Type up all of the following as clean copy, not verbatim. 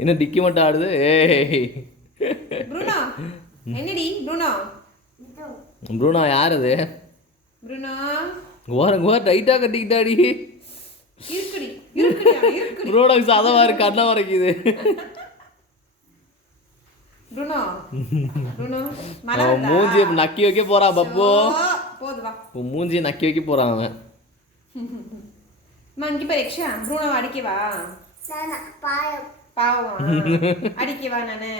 என்ன டிக்கி மட்டும் ஆடுது? ஏய் ப்ரூனோ, என்னடி ப்ரூனோ? ப்ரூனோ யார் அது? ப்ரூனோ ஓர டைட்டாக கட்டிக்கிட்டாடி. இருக்குடி இருக்குடி. ப்ரூனோக்கு சதவா இருக்கு, கண்ணை வரைக்குது. ப்ரூனோ அவன் மூஞ்சியை நக்கி வைக்க போறான் பப்போ. போது வா. உன் மூஞ்சியை நக்கி வைக்க போறான் அவன். இங்கே போய் ரிக்ஷா ப்ரூனோவை அடிக்கவா? பாவம் அடிக்கவா நானு?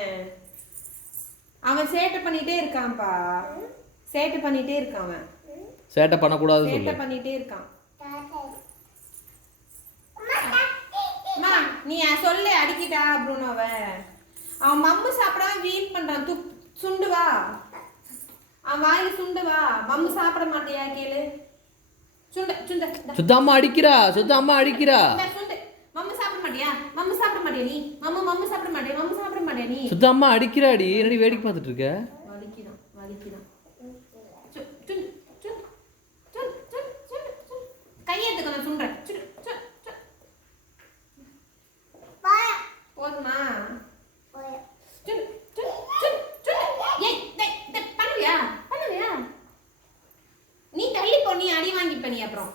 அவன் சேட்டை பண்ணிட்டே இருக்கான்ப்பா, சேட்டை பண்ணிட்டே இருக்கான் அவன். சேட்டை பண்ணக்கூடாது, சேட்டை பண்ணிட்டே இருக்கான். நீ சொல்லு அடிக்கிட்டா ப்ரூனோவை? அவன் மம்மு சாப்பிடாம வீண் பண்றான். சுண்டு வா, அவன் வாயில சுண்டு வா. மம்மு சாப்பிட மாட்டியா கேளு. சுத்தம்மா அடிக்கிறா, சுத்தம்மா அடிக்கிறா. சுண்டு. மம்மு சாப்பிட மாட்டியா? மம்மு சாப்பிட மாட்டியா நீ? மம்மு சாப்பிட மாட்டியா? மம்மு சாப்பிட மாட்டியா நீ? சுத்தம்மா அடிக்கிறாடி. என்னடி வேடிக்கை பார்த்துட்டு இருக்க? வலிக்குதான். கையெடுத்துக்கணும் சுண்ட. போதுமா? பண்ணுவியா? நீ தள்ளி போ, நீ அடி வாங்கிப்ப நீ. அப்புறம்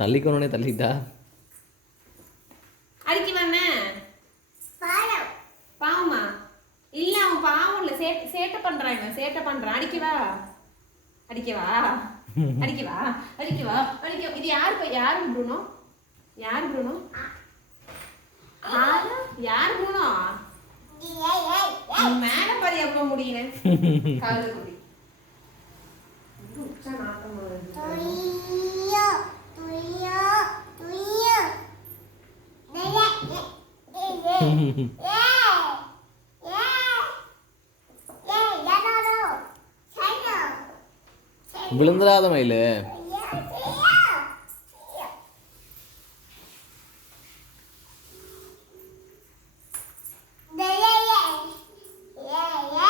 தள்ளிக்கணும்னே தள்ளிட்டா. அடிக்குவானே பாவமா? இல்ல அவன் பாவம் இல்ல, சேட்டை பண்றான் இவன், சேட்டை பண்றான். அடிக்கவா? இது யாரு ப்ரூனோ? யார் ப்ரூனோ? மேல பாரு எவ்வளவு முடியல. கால குடி விழுந்துடாத மயிலு.